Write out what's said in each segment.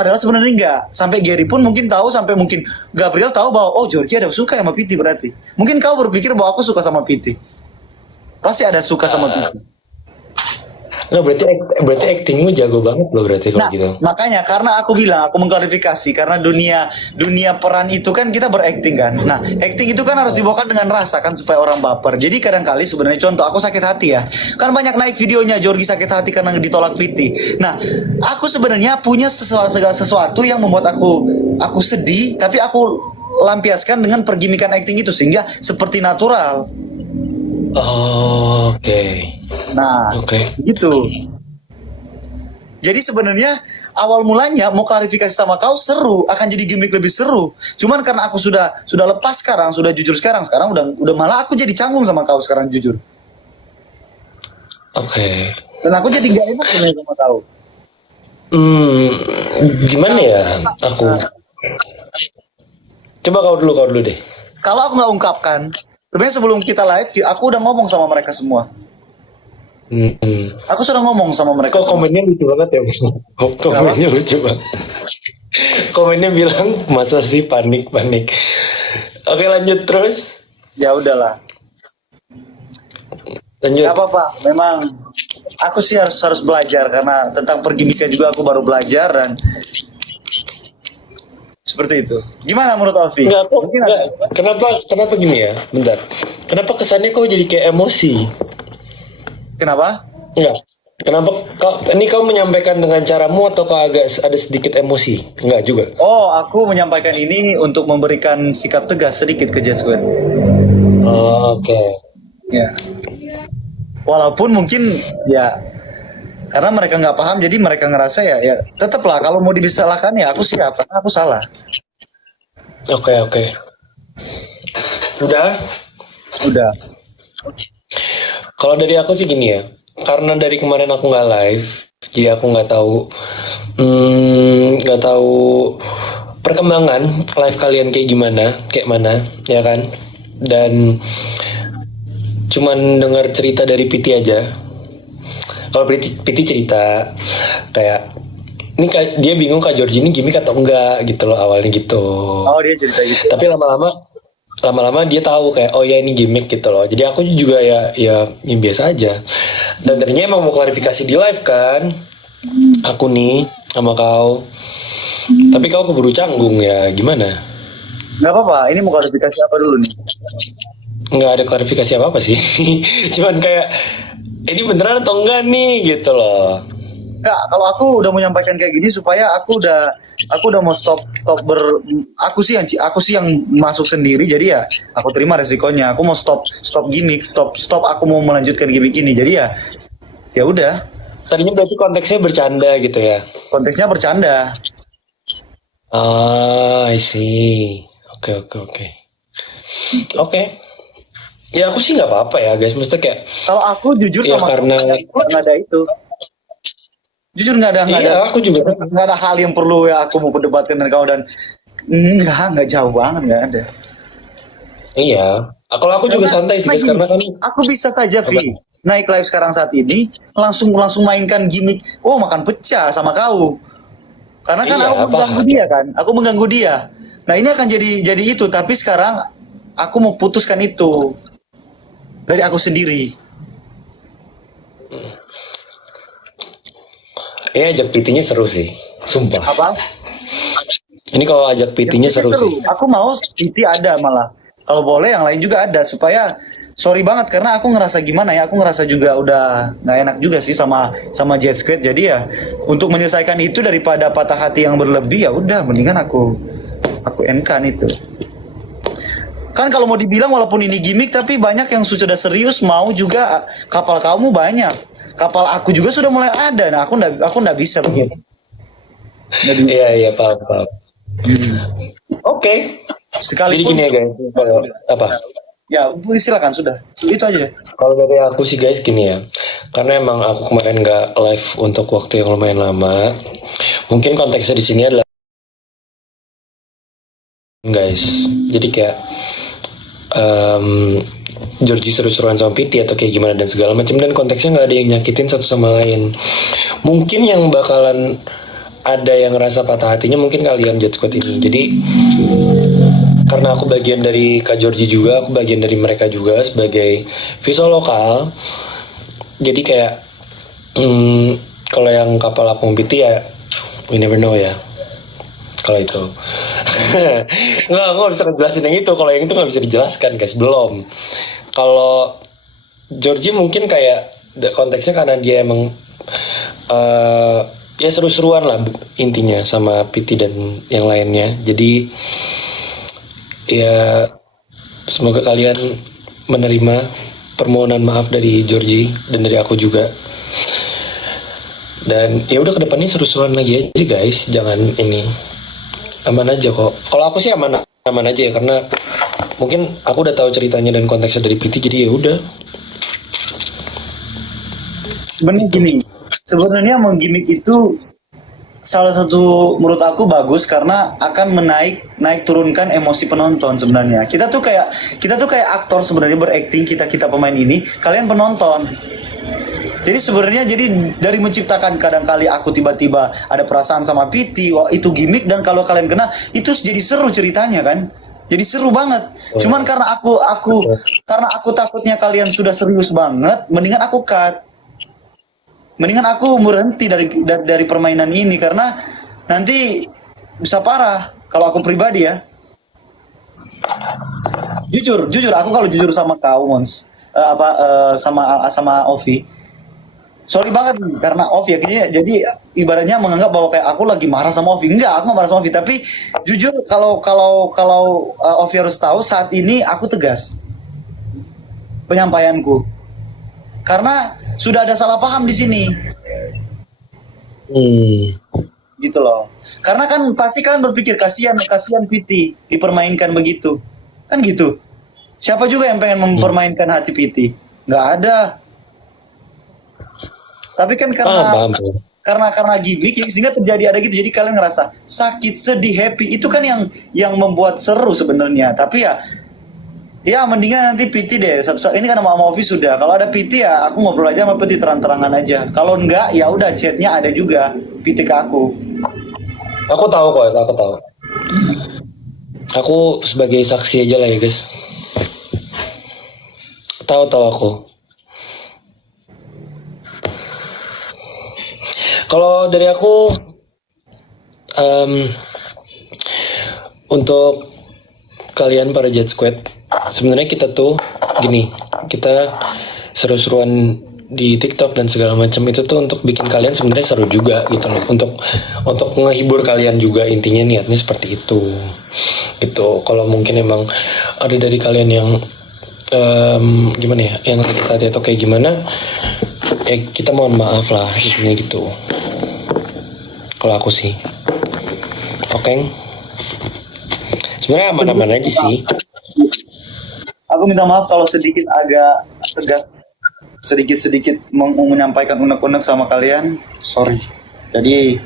Padahal sebenarnya enggak. Sampai Gary pun mungkin tahu, sampai mungkin Gabriel tahu bahwa oh Georgie ada suka sama Piti berarti. Mungkin kau berpikir bahwa aku suka sama Piti. Pasti ada suka sama Piti. Nggak, berarti actingmu jago banget loh berarti kalau Nah, gitu. makanya karena aku bilang, aku mengklarifikasi karena dunia peran itu kan kita berakting kan. Nah, acting itu kan harus dibawakan dengan rasa kan supaya orang baper. Jadi kadang-kali sebenarnya contoh aku sakit hati ya. Kan banyak naik videonya Georgie sakit hati karena ditolak Piti. Nah, aku sebenarnya punya segala sesuatu yang membuat aku sedih, tapi aku lampiaskan dengan pergimikan acting itu sehingga seperti natural. Oh, oke. Nah, Oke. gitu. Jadi sebenarnya awal mulanya mau klarifikasi sama kau seru, akan jadi gimmick lebih seru. Cuman karena aku sudah lepas sekarang, sudah jujur sekarang udah malah aku jadi canggung sama kau sekarang jujur. Oke. Dan aku jadi gak enak sebenarnya sama kau. Gimana ya aku? Coba kau dulu deh. Kalau aku nggak ungkapkan, sebenarnya sebelum kita live, aku udah ngomong sama mereka semua. Aku sudah ngomong sama mereka. Kok komennya lucu banget ya? Komennya lucu banget. Komennya bilang masa sih panik. Oke, lanjut terus. Ya udahlah. Lanjut. Gak apa-apa. Memang aku sih harus belajar karena tentang pergimikan juga aku baru belajar dan seperti itu. Gimana menurut Alfi? Enggak. Kenapa gini ya? Bentar. Kenapa kesannya kau jadi kayak emosi? Kenapa? Enggak. Kenapa kau menyampaikan dengan caramu atau kau agak ada sedikit emosi? Enggak juga. Oh, aku menyampaikan ini untuk memberikan sikap tegas sedikit ke Jet Squad. Oke. Ya. Walaupun mungkin ya karena mereka nggak paham, jadi mereka ngerasa ya tetaplah kalau mau disalahkan ya aku siap karena aku salah. Oke. Udah. Kalau dari aku sih gini ya, karena dari kemarin aku nggak live, jadi aku nggak tahu perkembangan live kalian kayak mana, ya kan? Dan cuman dengar cerita dari Piti aja. Kalau Piti cerita kayak ini dia bingung Kak Georgie ini gimmick atau enggak gitu loh awalnya gitu. Oh, dia cerita gitu. Tapi lama-lama dia tahu kayak oh ya ini gimmick gitu loh. Jadi aku juga ya biasa aja. Dan ternyata emang mau klarifikasi di live kan. Aku nih sama kau. Tapi kau keburu canggung ya gimana? Nggak apa-apa. Ini mau klarifikasi apa dulu nih? Nggak ada klarifikasi apa sih. Cuman kayak ini beneran atau enggak nih gitu loh. Nggak, kalau aku udah menyampaikan kayak gini supaya aku udah mau stop aku sih yang masuk sendiri, jadi ya aku terima resikonya. Aku mau stop gimmick, stop aku mau melanjutkan gimmick ini. Jadi ya udah. Tadinya berarti konteksnya bercanda gitu ya. Konteksnya bercanda. I see. Oke. Ya aku sih nggak apa-apa ya guys. Maksudnya kayak Kalau aku jujur ya sama karena nggak ada itu. Jujur nggak ada. Aku juga Nggak ada hal yang perlu ya aku mau perdebatkan dengan kau dan nggak jauh banget, nggak ada. iya. Kalau aku juga santai sih guys karena kan aku bisa saja Vi naik live sekarang saat ini langsung mainkan gimmick. Oh, makan pecah sama kau. Karena kan Iya, aku mengganggu dia kan. Aku mengganggu dia. Nah, ini akan jadi itu, tapi sekarang aku mau putuskan itu dari aku sendiri. ya ajak pitinya seru sih. Sumpah. Apa? Ini kalau ajak pitinya seru sih. Aku mau PT ada malah. Kalau boleh yang lain juga ada supaya sorry banget karena aku ngerasa gimana ya, aku ngerasa juga udah nggak enak juga sih sama Jet Squad. Jadi ya untuk menyelesaikan itu daripada patah hati yang berlebih ya udah mendingan aku end-kan itu. Kan kalau mau dibilang walaupun ini gimmick tapi banyak yang sudah serius mau juga. Kapal kamu banyak, kapal aku juga sudah mulai ada. Nah aku nggak bisa begitu. Iya paham. Oke. Sekali Jadi gini ya guys. Apa? Ya silakan sudah itu aja. Kalau dari aku sih guys gini ya. Karena emang aku kemarin nggak live untuk waktu yang lumayan lama. Mungkin konteksnya di sini adalah guys. Jadi kayak Georgie seru-seruan sama Piti atau kayak gimana dan segala macam, dan konteksnya nggak ada yang nyakitin satu sama lain. Mungkin yang bakalan ada yang ngerasa patah hatinya mungkin kalian Jet Squad ini. Jadi karena aku bagian dari Kak Georgie juga, aku bagian dari mereka juga sebagai visual lokal. Jadi kayak kalau yang kapal Apung PT ya we never know ya. Kalau itu nggak, aku nggak bisa ngejelasin yang itu. Kalau yang itu nggak bisa dijelaskan guys, belum. Kalau Georgie mungkin kayak konteksnya karena dia emang ya seru-seruan lah intinya sama PT dan yang lainnya. Jadi ya semoga kalian menerima permohonan maaf dari Georgie dan dari aku juga. Dan ya udah kedepannya seru-seruan lagi aja guys, jangan ini, aman aja kok. Kalau aku sih aman aja ya, karena mungkin aku udah tahu ceritanya dan konteksnya dari PT, jadi ya udah. Sebenarnya gini, sebenarnya menggimik itu salah satu menurut aku bagus karena akan naik turunkan emosi penonton sebenarnya. Kita tuh kayak aktor sebenarnya berakting, kita pemain ini, kalian penonton. Jadi sebenarnya dari menciptakan kadang kali aku tiba-tiba ada perasaan sama PT, wah itu gimmick, dan kalau kalian kena itu jadi seru ceritanya kan. Jadi seru banget. Cuman karena aku takutnya kalian sudah serius banget, mendingan aku cut. Mendingan aku berhenti dari permainan ini karena nanti bisa parah kalau aku pribadi ya. Jujur aku kalau jujur sama kau Mons, sama Ovi. Sorry banget nih, karena Ovi akhirnya jadi ibaratnya menganggap bahwa kayak aku lagi marah sama Ovi. Enggak, aku nggak marah sama Ovi, tapi jujur kalau Ovi harus tahu saat ini aku tegas penyampaianku. Karena sudah ada salah paham di sini. Gitu loh. Karena kan pasti kalian berpikir kasihan PT dipermainkan begitu. Kan gitu. Siapa juga yang pengen mempermainkan hati PT? Nggak ada. Tapi kan karena gimmick sehingga terjadi ada gitu. Jadi kalian ngerasa sakit, sedih, happy. Itu kan yang membuat seru sebenarnya. Tapi ya mendingan nanti PT deh. Ini kan sama Ovi sudah. Kalau ada PT ya aku ngobrol aja sama PT terang-terangan aja. Kalau enggak ya udah chatnya ada juga PT ke aku. Aku tahu kok, aku tahu. Aku sebagai saksi aja lah ya guys. Tahu aku. Kalau dari aku untuk kalian para Jet Squad, sebenarnya kita tuh gini, kita seru-seruan di TikTok dan segala macam itu tuh untuk bikin kalian sebenarnya seru juga gitu loh, untuk menghibur kalian juga, intinya niatnya seperti itu gitu. Kalau mungkin emang ada dari kalian yang gimana ya, yang sakit hati atau kayak gimana, kita mohon maaf lah intinya gitu. Kalau aku sih, oke. Sebenarnya aman-aman aja sih. Aku minta maaf kalau sedikit agak tegas, sedikit menyampaikan unek-unek sama kalian. Sorry. Jadi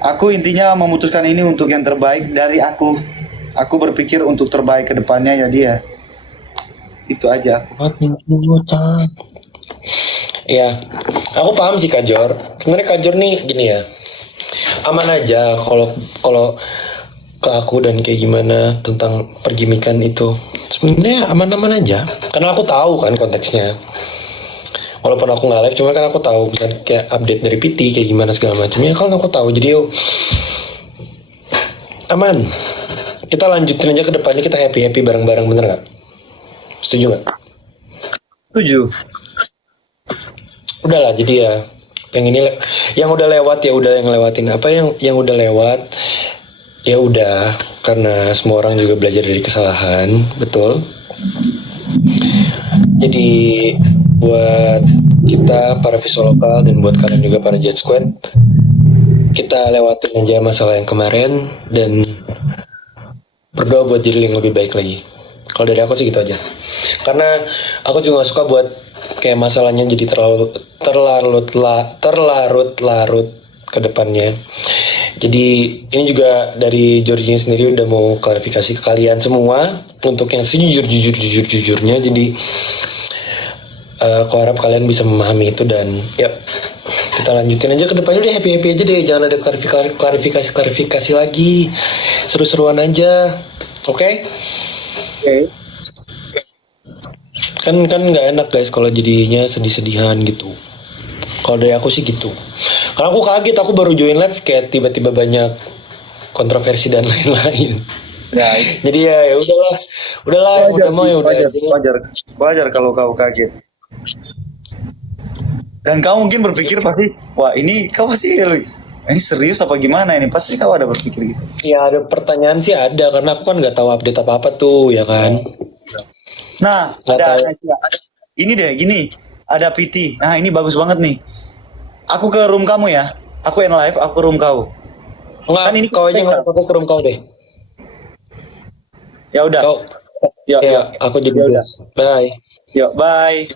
aku intinya memutuskan ini untuk yang terbaik dari aku. Aku berpikir untuk terbaik ke depannya ya dia. Itu aja. Ya, aku paham sih Kak Jor. Sebenarnya Kak Jor nih gini ya, aman aja kalau ke aku dan kayak gimana tentang pergimikan itu. Sebenarnya aman-aman aja, karena aku tahu kan konteksnya. Walaupun aku nggak live, cuma kan aku tahu misalnya kayak update dari PT kayak gimana segala macamnya. Kalau aku tahu, jadi aman. Kita lanjutin aja ke depannya, kita happy bareng-bareng, bener nggak? Setuju nggak? Setuju. Udahlah, jadi ya yang ini yang udah lewat ya udah, yang lewatin apa yang udah lewat ya udah, karena semua orang juga belajar dari kesalahan, betul. Jadi buat kita para visual lokal dan buat kalian juga para Jet Squad, kita lewatin aja masalah yang kemarin dan berdoa buat jadi yang lebih baik lagi. Kalau dari aku sih gitu aja, karena aku juga gak suka buat kayak masalahnya jadi terlarut ke depannya. Jadi ini juga dari Georgie sendiri udah mau klarifikasi ke kalian semua untuk yang sejujurnya. Jadi aku harap kalian bisa memahami itu dan Kita lanjutin aja ke depannya, udah happy aja deh, jangan ada klarifikasi lagi, seru-seruan aja, oke? Oke. Kan nggak enak guys kalau jadinya sedih-sedihan gitu. Kalau dari aku sih gitu. Karena aku kaget, aku baru join live kayak tiba-tiba banyak kontroversi dan lain-lain. Ya, Jadi ya udahlah, yang udah mau ya udah aja. wajar kalau kau kaget. Dan kau mungkin berpikir pasti, wah ini kau pasti ini serius apa gimana ini? Pasti kau ada berpikir gitu. Ya ada pertanyaan sih ada, karena aku kan nggak tahu update apa-apa tuh, ya kan. Nah, Nggak ada tahu. ini deh, gini. Ada PT. Nah, ini bagus banget nih. Aku ke room kamu ya. Aku end live, aku room kau. Enggak, Kan ini kau aja nggak aku ke room kau deh. Ya udah. Kau, Yuk, ya yuk. aku jadi Ya udah. guys. Bye. Yuk, bye.